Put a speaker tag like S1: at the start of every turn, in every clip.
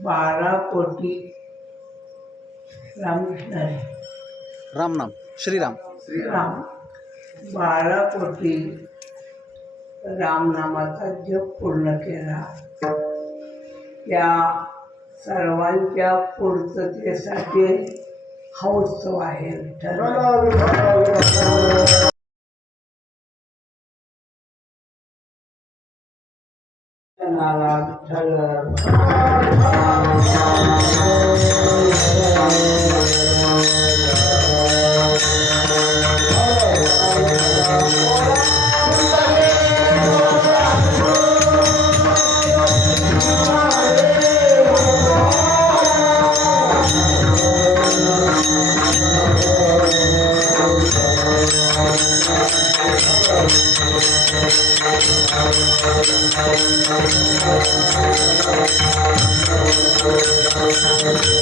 S1: बारा कोटी. रामकृष्ण.
S2: रामनाम श्रीराम.
S1: राम बारा कोटी. रामनामाचा जप पूर्ण केला. त्या सर्वांच्या पूर्ततेसाठी हा उत्सव आहे. विठ्ठल 那个那个。विठ्ठल भावली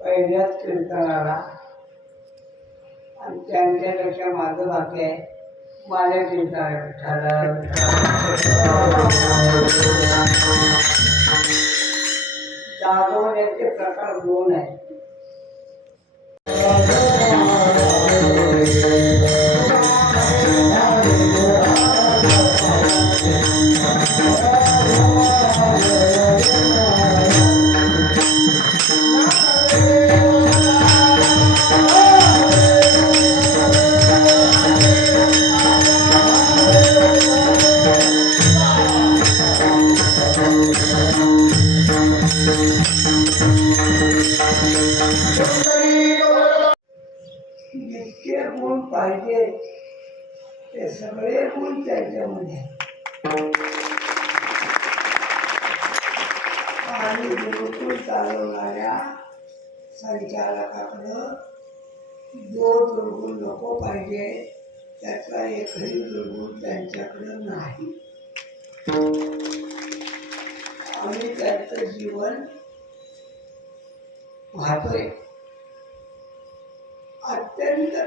S1: पहिल्याच कीर्तनाला. आणि त्यांच्यापेक्षा माझं बाकी आहे. माझ्या कीर्तनाला विठ्ठल जागवण्याचे प्रकार दोन आहे जितके गुण पाहिजे ते सगळे गुण त्यांच्यामध्ये आणि गुरुकुल चालवणाऱ्या संचालकाकडं जो दुर्गुण नको पाहिजे त्याचा एकही दुर्गुण त्यांच्याकडं नाही आम्ही त्यांचं जीवन पाहतोय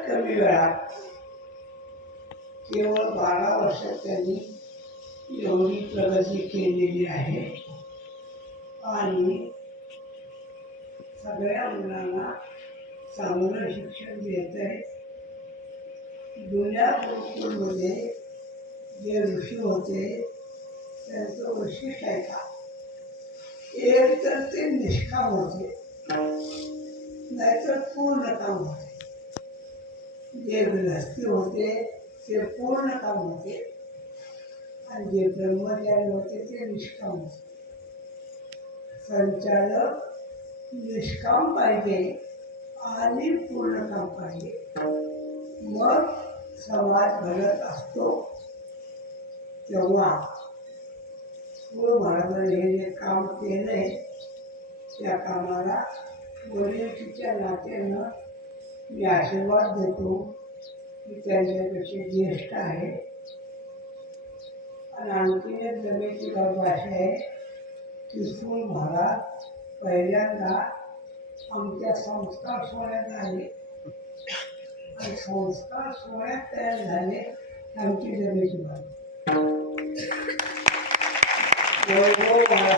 S1: कमी वेळात केवळ बारा वर्षात त्यांनी एवढी प्रगती केलेली आहे. आणि सगळ्या मुलांना चांगलं शिक्षण देत आहे जुन्या गुरुकुलमध्ये जे ऋषी होते त्यांचं वैशिष्ट्य आहे का? एक तर ते निष्काम होते नाहीतर पूर्ण काम होते. जे गृहस्थी होते ते पूर्ण काम होते. आणि जे ब्रह्मचारी होते ते निष्काम होते. संचालक निष्काम पाहिजे आणि पूर्ण काम पाहिजे. मग समाज घडत असतो. तेव्हा गुरु महाराजांनी हे जे काम केलंय त्या कामाला वडिलकीच्या नात्यानं मी आशीर्वाद देतो की त्यांच्यापेक्षा ज्येष्ठ आहे. आणि आणखी एक जमेची बाब अशी आहे की सून महाराज पहिल्यांदा आमच्या संस्कार सोहळ्यात आले. आणि संस्कार सोहळ्यात तयार झाले आमची जमेची बाब. हो, हो.